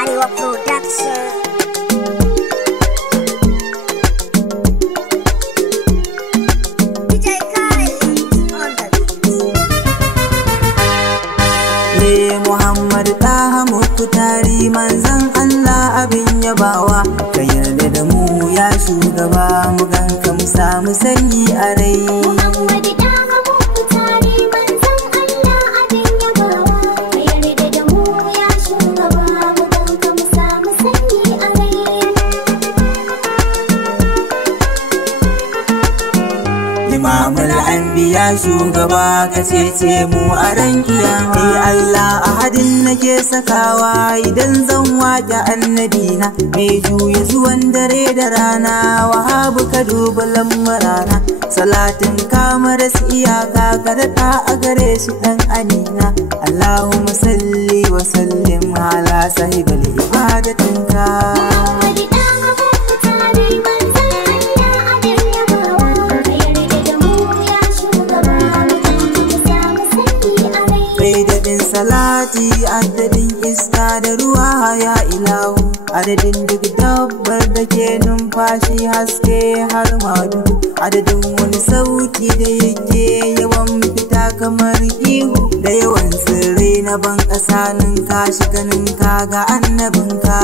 Arewa Production. DJ Khaled on the beat. Muhammad Taha Mukhtari manzon Allah abin yabawa, ka yarda da mu ya shugaba, mu ganka mu samu sanyi a rai. Muhammad Taha Mukhtari manzon Allah abin yabawa, ka yarda da mu ya shugaba, mu ganka mu samu sanyi a rai. Imamul Anbiya shugaba, ka cece mu a ran kiyama. Allah ahadin nake sakawa idan zan waƙe annabina, mai juya zuwan dare da rana, wahabu ka duba lamurana. Salatin kamar su iyaka ka daɗa a gare shi ɗan amina. Allahumma salli wa sallim ala sahibal ibadatinka. Salati adadin iska da ruwa ya ilahu, adadin duk dabbar da ke numfashi haske har madu, adadin wani sauti da yake yawan fita kamar ihu, da yawan sirri na ban ƙasa ninka shiga ninka ga annabinka.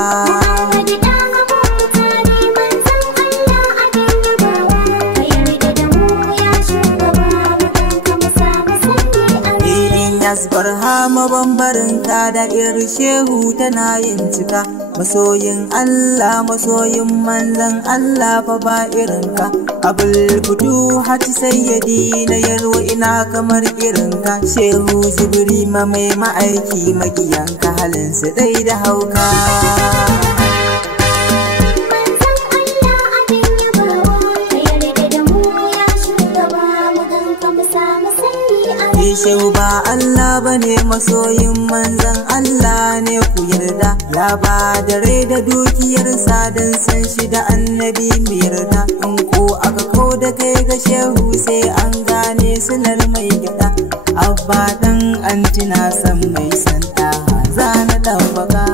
Barhama bambarin ka da shehu tana yin cika, masoyin Allah masoyin manzan Allah fa ba irinka. Abul fudu hati sayyadi na yarwa ina kamar irinka, shehu jibrima mai ma'aiki magiyanka halinsu dai da hauka. Shehu ba Allah bane masoyin manzan Allah ne ku yarda, ya ba da rai da dukiyarsa don san shi da annabi mu yarda. In ko aka kau da kai ga shehu sai an gane sunar mai gyaɗa, abba dan antina san mai santa za na ɗabbaka.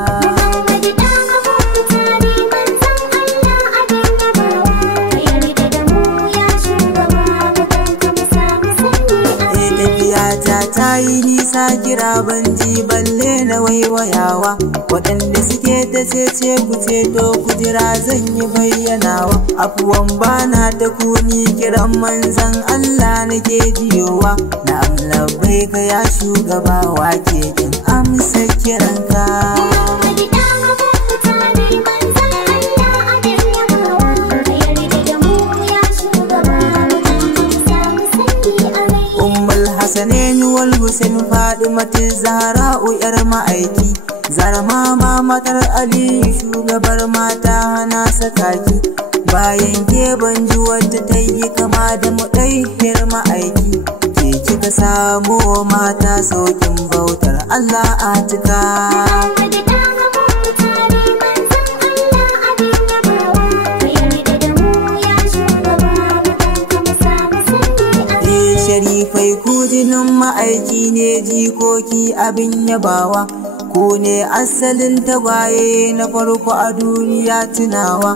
Ta yi nisa kira ban ji balle na waiwayawa, waɗanda suke ta cece ku ceto ku jira zan yi bayyanawa. Afuwan bana ta kuni kiran manzan Allah nake jiyowa, na amlabai ka ya shugaba wake kin amsa kiranka. Hasaneni wal Hussein Fadimatu Zahra'u yar ma'aiki, Zarma ma matar Aliyu shugabar mata hana sakaki. Bayan ke ban ji wadda ta yi kama da muɗaihir ma'aiki, ke kika samo mata saukin bautar Allah atika. Sharifai ku jinin ma'aiki ne jikoki abin yabawa, ku ne asalin tagwaye na farko a duniya tunawa.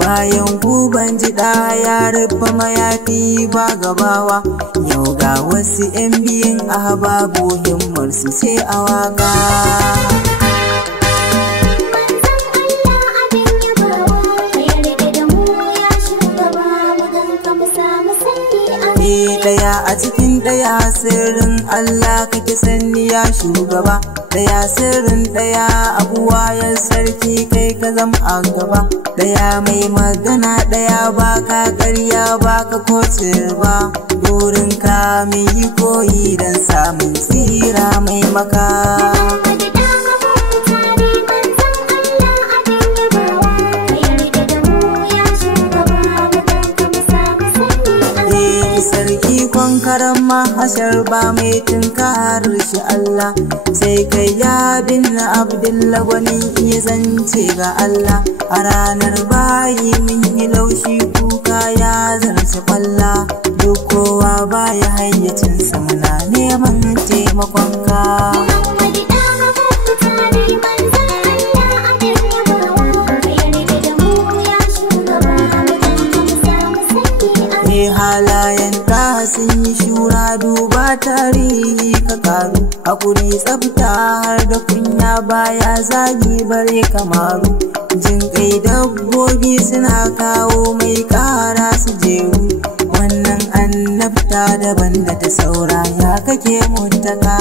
Bayan ku ban ji ya rufe mayafi ba gabawa, yau ga wasu 'yan biyun ahbabu himmarsu sai a waka. Daya a cikin daya sirrin Allah kake sanni ya shugaba, daya sirrin daya abuwa ya sarki kai ka zama a gaba, daya mai magana daya baka ƙarya baka koce ba, burin ka mai yi koyi don samun tsira mai maka. Isar Buwayar ikon karama hashar ba mai tunkarar shi Allah, sai kai ya bin Abdullah wani iya zance ga Allah. A ranar bayi mun yi laushi kuka ya zarce kwalla, duk kowa baya hayyacinsa muna neman taimakonka. Halayen da sun yi shura duba tarihi ka karu, hakuri tsafta har da kunya baya zagi bare kamaru. Jin kai dabbobi suna kawo mai kara su jeru, wannan annabta daban da ta saura ya kake mutaka.